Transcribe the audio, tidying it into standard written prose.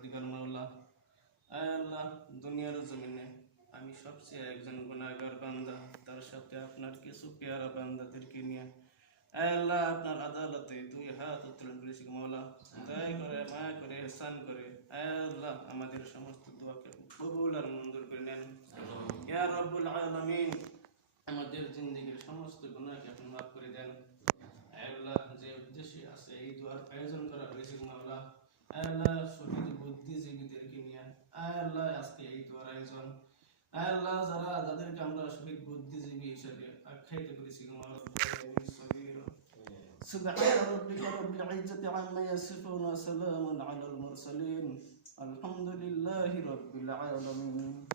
পরওয়ারদিগার মাওলা, আয় আল্লাহ, দুনিয়ার জমিনে আমি সবচেয়ে একজন গুনাহগার বান্দা, তার সাথে আপনার কিছু পেয়ারা বান্দাদেরকে নিয়ে আয় আল্লাহ আপনার আদালতে দুই হাত উত্তোলন করেছি মাওলা। দয়া করে, মায়া করে, ইহসান করে আয় আল্লাহ আমাদের সমস্ত দোয়াকে কবুল আর মঞ্জুর করে নেন ইয়া রাব্বুল আলামিন। আমাদের জিন্দেগীর সমস্ত গুনাহকে আপনি মাফ করে দেন আয় আল্লাহ। যে উদ্দেশ্যে আছে এই দোয়ার আয়োজন করা হয়েছে মাওলা, আয় আল্লাহ শহীদ বুদ্ধিজীবীদেরকে নিয়ে আয় আল্লাহ আজকে এই দোয়ার আয়োজন। আয় আল্লাহ যাদেরকে আমরা শহীদ বুদ্ধিজীবী হিসেবে আখ্যায়িত করেছি মাওলা, سبحان ربك رب العزة عما يصفون وسلام على المرسلين الحمد لله رب العالمين.